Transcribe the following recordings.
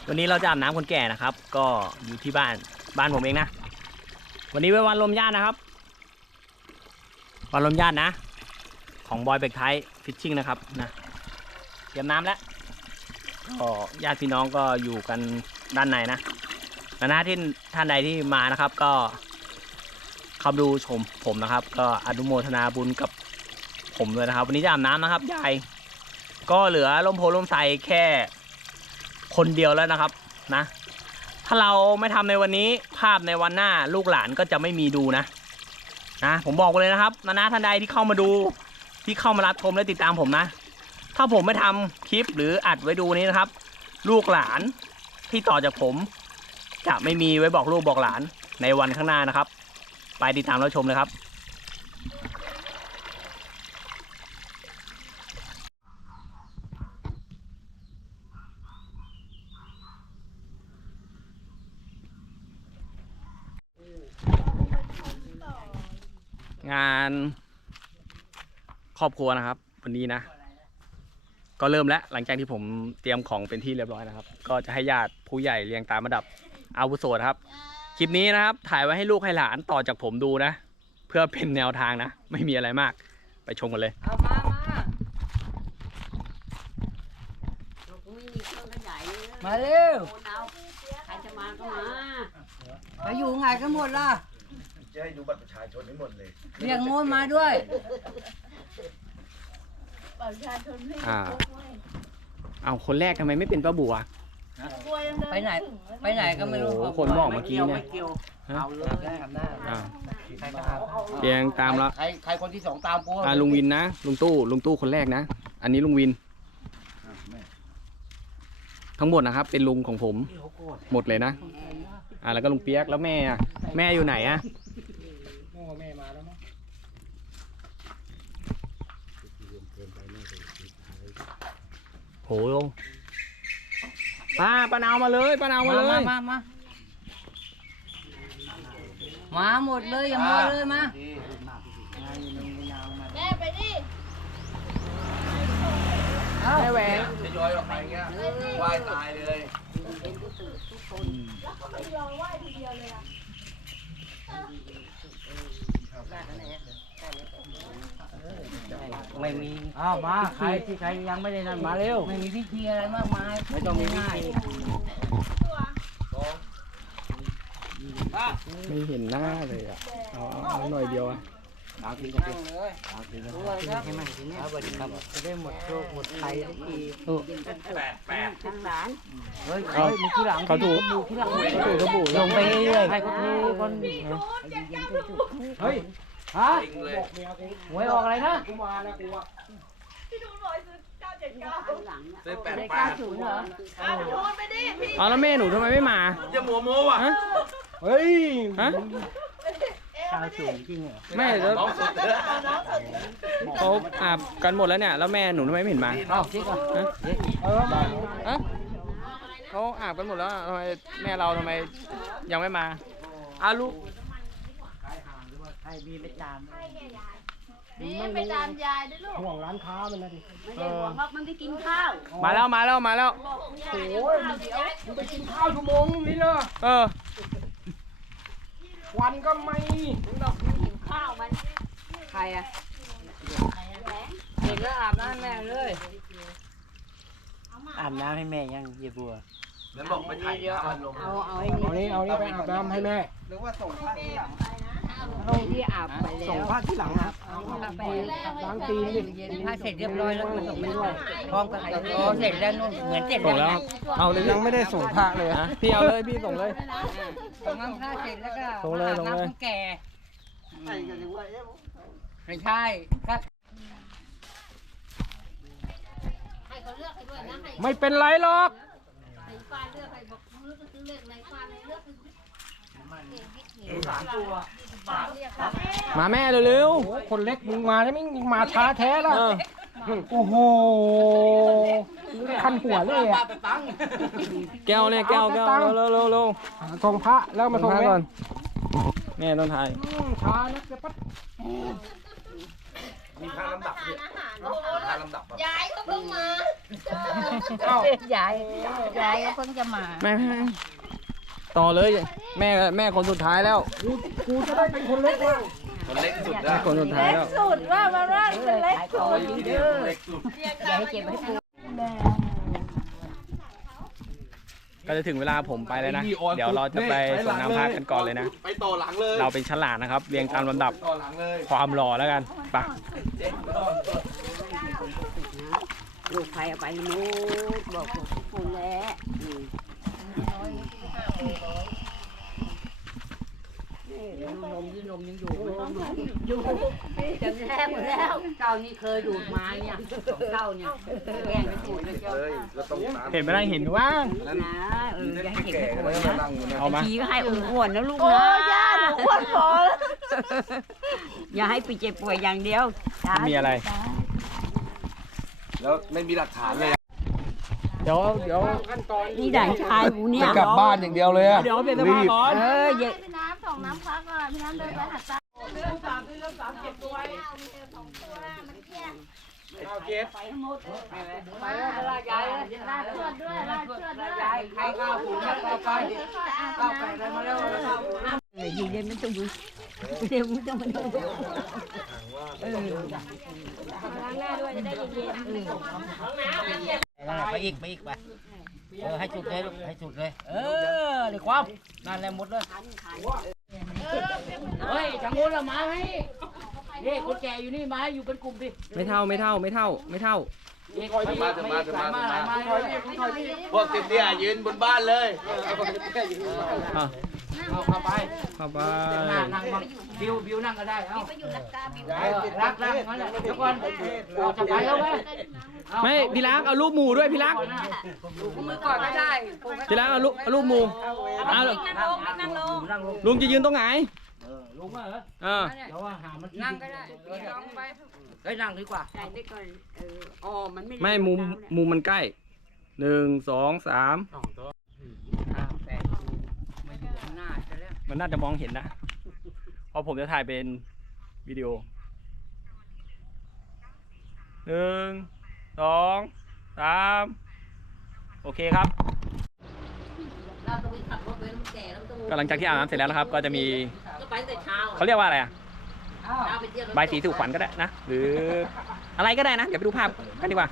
วันนี้เราจะอาบน้ำคนแก่นะครับก็อยู่ที่บ้านผมเองนะวันนี้เป็นวันลมญาตินะครับวันลมญาตินะของบอยเบกไทยฟิชชิ่งนะครับนะเตรียมน้ำแล้วก็ญาติพี่น้องก็อยู่กันด้านในนะที่ท่านใดที่มานะครับก็เข้าดูชมผมนะครับก็อนุโมทนาบุญกับผมเลยนะครับวันนี้จะอาบน้ำนะครับยายก็เหลือลมโพลมใสแค่คนเดียวแล้วนะครับนะถ้าเราไม่ทำในวันนี้ภาพในวันหน้าลูกหลานก็จะไม่มีดูนะผมบอกเลยนะครับท่านใดที่เข้ามาดูที่เข้ามารับชมและติดตามผมนะถ้าผมไม่ทำคลิปหรืออัดไว้ดูนี้นะครับลูกหลานที่ต่อจากผมจะไม่มีไว้บอกลูกบอกหลานในวันข้างหน้านะครับไปติดตามรับชมเลยครับงานครอบครัวนะครับวันนี้นะก็เริ่มแล้วหลังจากที่ผมเตรียมของเป็นที่เรียบร้อยนะครับก็จะให้ญาติผู้ใหญ่เรียงตามระดับอาวุโสนะครับคลิปนี้นะครับถ่ายไว้ให้ลูกให้หลานต่อจากผมดูนะเพื่อเป็นแนวทางนะไม่มีอะไรมากไปชมกันเลยเอามาเราก็ไม่มีเครื่องขยายเลยมาเร็วใครจะมาก็มาไปอยู่ไงกันหมดล่ะจะให้ดูบัตรประชาชนให้หมดเลยเรียกโง่มาด้วยเอาคนแรกทำไมไม่เป็นป้าบัวไปไหนก็ไม่รู้คนบอกเมื่อกี้เนี่ยเอาเลยได้ทำได้เรียงตามแล้วใครคนที่สองตามกูลุงวินนะลุงตู้คนแรกนะอันนี้ลุงวินทั้งหมดนะครับเป็นลุงของผมหมดเลยนะแล้วก็ลุงเปียกแล้วแม่อยู่ไหนอะแม่มาแล้วมั้งโหลุงป้าเนามาเลยมาหมดเลยอย่ามัวเลยมาแม่ไปดิแม่แหวนจะย้อยออกไปเงี้ยว่ายตายเลยแล้วก็ไม่ยอมไหว้ทีเดียวเลยอ่ะไม่มีมาใครยังไม่ได้นั่นมาเร็วไม่มีพิธีอะไรมากมายไม่ต้องมีพิธีไม่เห็นหน้าเลยอ่ะเอาหน่อยเดียวอ่ะนั่งเลยให้มันทีนี้จะได้หมดโรคหมดภัยทุกทีแปดทั้งหลานเฮ้ยมีที่หลังเขาถูที่หลังลงไปเรื่อยให้เขาถูคนเฮ้ยฮะหวยออกอะไรนะกูมาแล้วกูอ่ะพี่ดูหน่อยซื้อ979 ซื้อ 880เหรอพี่ดูไปดิพี่แล้วแม่หนูทำไมไม่มาจะมัวโม้ว่ะเฮ้ย 90จริงเหรอแม่แล้วเขาอาบกันหมดแล้วเนี่ยแล้วแม่หนูทำไมไม่เห็นมาจริงเหรอเขาอาบกันหมดแล้วทำไมแม่เราทำไมยังไม่มาลูกใครมีไปตามนี่ไปตามยายด้วยลูกห่วงร้านค้ามันนะดิไม่ได้ห่วงหรอกมันไปกินข้าวมาแล้วโอ้ยมึงไปกินข้าวชั่วโมงนี้เลยวันก็ไม่มึงบอกมึงหิวข้าวมันใครอ่ะเด็กก็อาบน้ำแม่เลยอาบน้ำให้แม่ยังเยบัวแล้วบอกไปถ่ายน้ำลงเอานี่ไปอาบน้ำให้แม่หรือว่าส่งผ้าที่หลังเอาที่อาบไปแล้วส่งผ้าที่หลังครับไปล้างตีนดิผ้าเสร็จเรียบร้อยแล้วมันส่งไปด้วยพร้อมกับเสร็จแล้วนู่นเหมือนเสร็จแล้วเอาเลยยังไม่ได้ส่งผ้าเลยพี่เอาเลยพี่ส่งเลยส่งน้ำผ้าเสร็จแล้วก็ส่งเลยแก่ไม่ใช่ครับไม่เป็นไรหรอกมาแม่เร็วๆคนเล็กมึงมาแล้วมึงมาช้าแท้แล้วโอ้โหคันหัวเลยอ่ะแก้วเนี่ยแก้วเร็วส่งพระแล้วมาส่งแม่ก่อนแม่ต้องถ่ายช้านะจะปั๊บมีค่าลำดับเนี่ยค่าลำดับยายก็เพิ่งมายายก็เพิ่งจะมาแม่ต่อเลยแม่คนสุดท้ายแล้วกูจะได้เป็นคนเล็กแล้วคนเล็กสุดนะแม่คนสุดท้ายแล้วสุดว่ามาว่าเป็นเล็กที่เดียวคนเล็กสุดอย่าให้เก็บไว้ให้กูก็จะถึงเวลาผมไปแล้วนะ เดี๋ยวเราจะไปส่งน้ำพักกันก่อนเลยนะไปต่อหลังเลยเราเป็นฉลาดนะครับ เรียงตามลำดับต่อหลังเลยความหล่อแล้วกันไปลูกใครเอาไปนู้นบอกทุกคนแล้วนมยืนนมยังอยู่จำแนกหมดแล้วเจ้านี่เคยดูดมาเนี่ยเจ้าเนี่ยแย่งกันดูดเลยเจ้าเลยก็ต้องตามเห็นไหมล่ะเห็นว่างนะอย่าให้เห็นแก่ไม่ก็ป่วยมานะนั่งอยู่นะเอามาทีก็ให้อ้วนๆนะลูกโอ้นะย่าหนูอ้วนพอแล้วอย่าให้ปีเจ็บป่วยอย่างเดียวมีอะไรแล้วไม่มีหลักฐานเลยเดี๋ยวนี่ด่านชายกูเนี่ยจะกลับบ้านอย่างเดียวเลยอะเดี๋ยวเปลี่ยนเสื้อผ้าก่อนเยอะพี่น้ำส่งน้ำพักอ่ะพี่น้ำเดินไปหัดตาเอาเก็บไปหมดไปลากยายลาดเชือดด้วยลาดเชือดด้วยยายใครก้าวผูกก้าวไปก้าวไปอะไรมาแล้วยิงเล่นไม่ต้องดูเดี๋ยวไม่ต้องมาดูล้างหน้าด้วยจะได้เย็นไปอีกไปให้จุดเลยลูกให้จุดเลยในความนั่นแหละหมดเลยเฮ้ยจังงูละมาให้นี่คนแก่อยู่นี่มาอยู่เป็นกลุ่มดิไม่เท่ามาพวกติดเนี่ยยืนบนบ้านเลยอ่ะเข้าไปเข้าไปนั่งมาบิวนั่งก็ได้เอ้าไปอยู่รักกาบิวรักนั่นแหละเดี๋ยวก่อนจะไปแล้วไหมไม่พี่ล้างเอารูปหมูด้วยพี่ล้างมือก่อนก็ได้พี่ล้างเอารูปหมูเอานั่งลงลุงจะยืนตรงไหนลุงเหรอเดี๋ยวว่าหามันนั่งก็ได้ลองไปเฮ้ยนั่งดีกว่าได้ก่อนอ๋อมันไม่ไม่มุมมันใกล้1 2 3 มาอยู่ข้างหน้าจะแล้วมันน่าจะมองเห็นนะเพราะผมจะถ่ายเป็นวิดีโอ1 2 3โอเคครับก็หลังจากที่อาบน้ำเสร็จแล้วนะครับ ก็จะมีเขาเรียกว่าอะไรอ่ะใบสีสู่ขวัญก็ได้นะ หรืออะไรก็ได้นะ เดี๋ยวไปดูภาพกันดีกว่า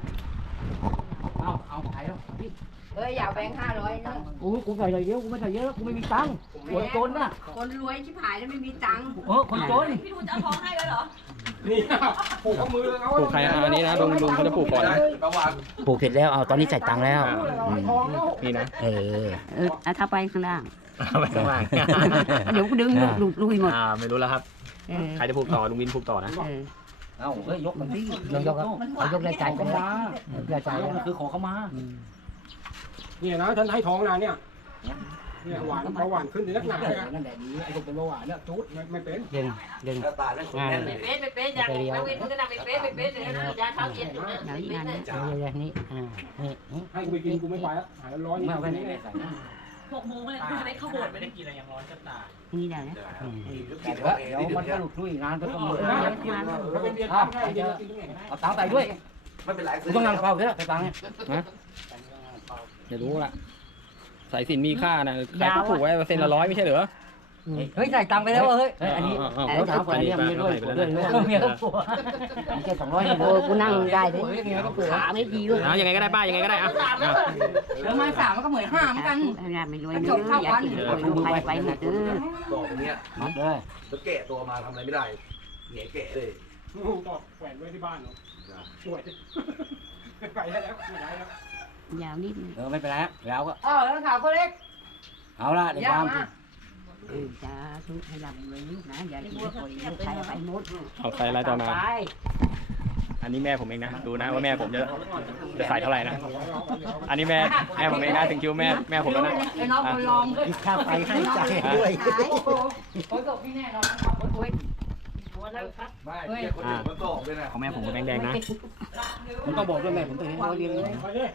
เอาไปแล้วเฮ้ยอย่าแบงค์500นะกูใส่เยอะกูไม่ใส่เยอะกูไม่มีตังค์คนจนน่ะคนรวยชิบหายแล้วไม่มีตังค์คนจนพี่ทูจะเอาทองให้ไว้เหรอผูกข้อมือเขาปลูกใครอันนี้นะลุงเขาจะปลูกก่อนนะประวัติปลูกเสร็จแล้วเอาตอนนี้ใส่ตังค์แล้วนี่นะถ้าไปข้างล่างไปข้างล่างเดี๋ยวดึงลุยหมดไม่รู้แล้วครับ ใครจะปลูกต่อลุงวินปลูกต่อนะเอ้าเฮ้ยยกมันดิยกเขายกได้ใจก็มาได้ใจแล้วคือขอเขามาเนี่ยนะท่านให้ท้องนะเนี่ยหวานเบาหวานขึ้นในลักษณะนั่นแหละดีไอ้คนเป็นเบาหวานเนี่ยจุดไม่เป็นดึงหน้าตาแล้วคนแน่นเลยไปเป๊ะอย่างนักเวทก็นั่งไปเป๊ะเลยยาเท้าเย็นอยู่นะไหนนั่นนี่นี่ให้กูไปกินกูไม่ไปแล้วหายร้อนไม่เอาไปนี่ไหนใส่ 6 โมงเลยไม่ได้เข้าโบสถ์ไม่ได้กินนี่ได้นะกินเดี๋ยวมันสรุปด้วยงานก็ต้องหมดแล้วเป็นเบียร์ให้เบียร์กินตรงไหนเอาตังค์ใส่ด้วยไม่เป็นไรกูต้องนั่งเฝ้าเถอะใส่ตังค์อย่ารู้ละสายสินมีค่านะใครก็ปลูกไว้เซ็นละ100ไม่ใช่เหรอเฮ้ยใส่ตังค์ไปแล้วเฮ้ยอันนี้แล้วถามคนนี้มีด้วยเมียก็กลัวมีแค่200โอ้กูนั่งได้เลยขาไม่ดีด้วยยังไงก็ได้ป้ายังไงก็ได้อ่ะแล้วมา3มันก็เหมือน5เหมือนกันงานไม่รวยจบเท่ากันดูไปหมดเออดอกเนี้ยเลยแล้วแกะตัวมาทำอะไรไม่ได้เหนียแกะเลยก็แขวนไว้ที่บ้านเนาะสวยไปได้แล้วไม่ได้แล้วยาวนิดไม่เป็นไรแล้วก็แล้วข่าวคนเล็กเอาละเดี๋ยวตามจะทุกให้ดับเลยลูกนะอย่าคิดว่าคนลูกใครไปหมดเอาใครอะไรต่อมา อันนี้แม่ผมเองนะดูนะว่าแม่ผมจะใส่เท่าไหร่นะอันนี้แม่ผมเองนะถึงคิวแม่ผมแล้วนะไอ้น้องคนลองค่าไฟให้ใจด้วยคนตกพี่แน่นอนคนป่วยไม่คนอื่นมันก็ออกด้วยนะของแม่ผมก็แดงๆนะผมต้องบอกด้วยแม่ผมตัวนี้เรียนเลยไปดิ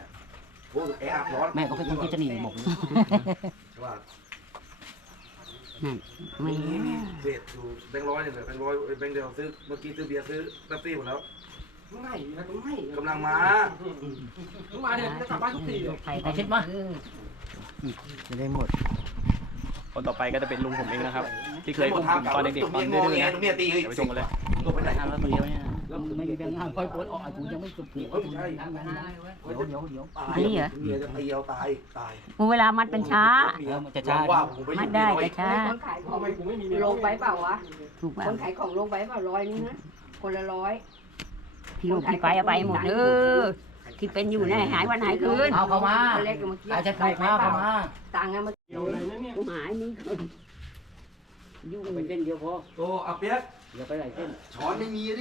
โอ้แอร์ร้อนแม่เขาเป็นคนที่จะหนีบอกว่าไม่มีเศษอยู่แบงค์ร้อยเนี่ยแบงค์ร้อยแบงค์เดียวซื้อเมื่อกี้ซื้อเบียร์ซื้อแป๊บซี่หมดแล้วไม่นะไม่กำลังมามาเนี่ยจะกลับบ้านทุกทีใครไปคิดมาจะได้หมดคนต่อไปก็จะเป็นลุงผมเองนะครับ ที่เคยอุ้มผมตอนเด็กๆตอนดื้อๆนะเมียตีเดี๋ยวไปชมกันเลยตัวไปไหนทำแล้วคนเดียวเนี่ยแล้วไม่มีแบงค์ห้าค่อยปวดออกกูยังไม่สุกเดี๋ยวไม่ใช่ตายนี่เหรอเมียจะตีเอาตายตายเวลามัดเป็นช้ามันจะช้าว่าผมไปมัดได้แต่ช้าคนขายของทำไมกูไม่มีลงไปเปล่าวะถูกป่ะคนขายของลงไปเปล่า100นึงนะคนละ100 พี่ลูกพี่ไปเอาไปหมดเด้อที่เป็นอยู่เนี่ยหายวันหายคืนเอาเข้ามาคนเล็กเมื่อกี้อาจจะถูกมาเข้ามาตังค์เมื่อกี้เดี๋ยวอะไรนะเนี่ยกูหายนี่ยุ่งไปเส้นเดียวพอโตอาเปียกอย่าไปไหนเส้นช้อนไม่มีดิ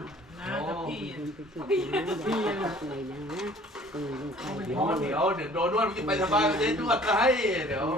พี่นะเออเดี๋ยวโดนนวดไปสบายมันจะนวดให้เดี๋ยว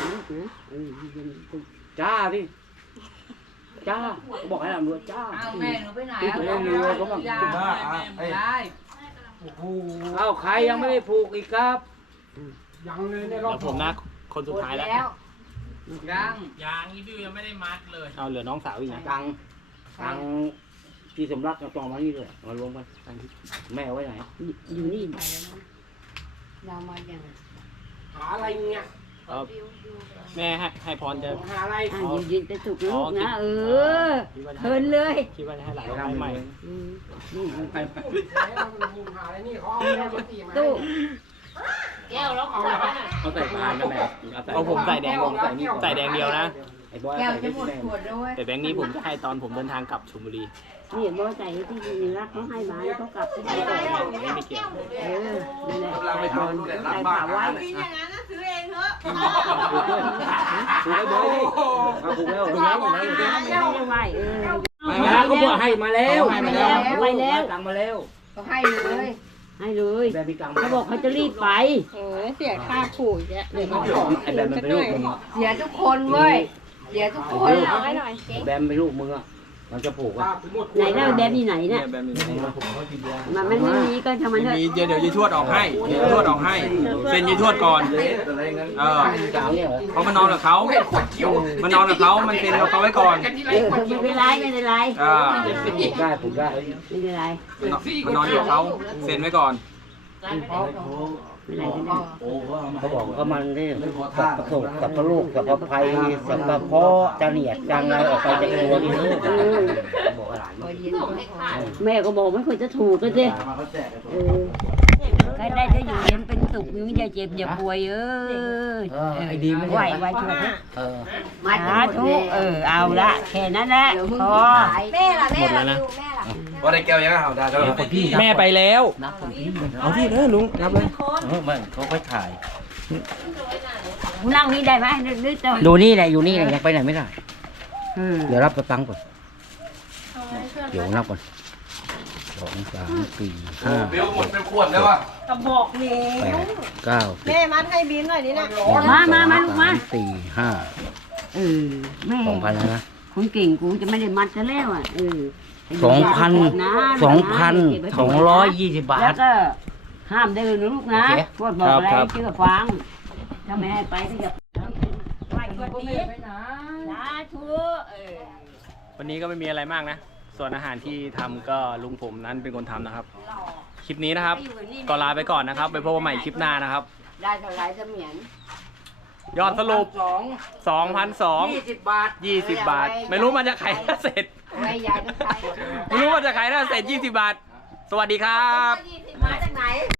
จ้าดิจ้าบอกให้เราดูจ้าเอาแม่หนูไปไหนเรือก็บอกยาได้โอ้โหเอาใครยังไม่ได้ผูกอีกครับยังเลยเนี่ยรอบแล้วผมนะคนสุดท้ายแล้วยังยังนี่บิวยังไม่ได้มัดเลย เอาเหลือน้องสาวอีกนะตังที่สมรักกับจองมานี่เลยมารวมกันแม่เอาไว้ไหนอยู่นี่เรามาอย่างหาอะไรเนี่ยแม่ให้พรจะหาอะไรยืนจะถูกลูกนะเทินเลยคิดว่าจะให้หลานไม้ใหม่นี่ไปหาอะไรนี่เขาเอาแม่มาตีมาตู้แก้วแล้วของเขาใส่ปลาแม่เอาผมใส่แดงผมใส่แดงเดียวนะไอ้บอยแก้วจะหมดขวดด้วยแต่แบงค์นี้ผมจะให้ตอนผมเดินทางกลับชลบุรีนี่บอยใส่ที่ยืนรักเขาให้มาเขากลับไม่เกี่ยวนั่นแหละกำลังไปทำนู่นแหละหลังบ้านไว้กินอย่างนั้นนะซื้อเองเถอะถูกไอ้บอยถูกแล้วถูกแล้วถูกแล้วไหวเขาบอกให้มาแล้วไปแล้วตังมาแล้วก็ให้เลยให้เลยเขาบอกเขาจะรีบไปเสียค่าผูกแยะไอ้แบมมันเป็นลูกมึงเสียทุกคนเว้ยเสียทุกคนเอาให้หน่อยแบมเป็นลูกมึงอ่ะมันจะผูกป้าอ่ะไปหมดไหนแล้วแบมที่ไหนเนี่ยแบบนี้มันไม่มีก็ทำมันเถอะมีเดี๋ยวยีทวดออกให้ยีทวดออกให้เซ็นยีทวดก่อนอะไรงั้นเออกลางเนี่ยเหรอเพราะมันนอนกับเขามันนอนกับเขามันเซ็นกับเขาไว้ก่อนไม่เป็นไรไม่เป็นไรอ่าผูกได้ผูกได้ไม่เป็นไรมันนอนอยู่กับเขาเซ็นไว้ก่อนไม่เป็นไรเขาบอกว่ามันนี่สับประสบสับประลูกสับประภัยสับประเพาะจะเหนียดจังอะไรออกไปจากตัวนี่เลยบอกหลานแม่ก็บอกไม่ควรจะถูกกันสิมาเขาแจกใครได้จะอยู่เย็นเป็นสุขอย่าเจ็บอย่าป่วยไอ้ดีไม่ไหวไหวช่วยมาสาธุเอาละแค่นั้นแหละพอแม่ล่ะหมดแล้วนะว่าได้แก้วยังเอาได้แล้วพี่แม่ไปแล้วนับคนพี่เอาที่เลยลุงรับเลยไม่เขาค่อยถ่ายนั่งนี่ได้ไหมนึกจะดูนี่แหละอยู่นี่แหละยังไปไหนไม่ได้เดี๋ยวรับกระตังก่อนเดี๋ยวนับก่อน2 3 4 5 เบลหมดเป็นขวดแล้วว่ะกระบอกเม 8 9 แม่มัดให้บินหน่อยนี่นะมาลูกมา 4 5 แม่ 2,000แล้วนะคุณเก่งกูจะไม่ได้มัดซะแล้วอ่ะ 2,220 บาแล้วทก็ห้ามเดินนะลูกนะโอเคพวดบอกอะไรเชื่อฟังถ้าแม่ให้ไปก็อย่าไหวกว่านี้สาธุวันนี้ก็ไม่มีอะไรมากนะ ส่วนอาหารที่ทำก็ลุงผมนั้นเป็นคนทำนะครับ คลิปนี้นะครับ ก็ลาไปก่อนนะครับ ไปพบกันใหม่คลิปหน้านะครับได้เท่าไรเสมียนยอดสรุป 2,200 20 บาท 20 บาท ไม่รู้มันจะขายถ้าเสร็จไว้ยายก็ใช้ไม่รู้มันจะขายถ้าเสร็จ 20 บาท สวัสดีครับ 20มาจากไหน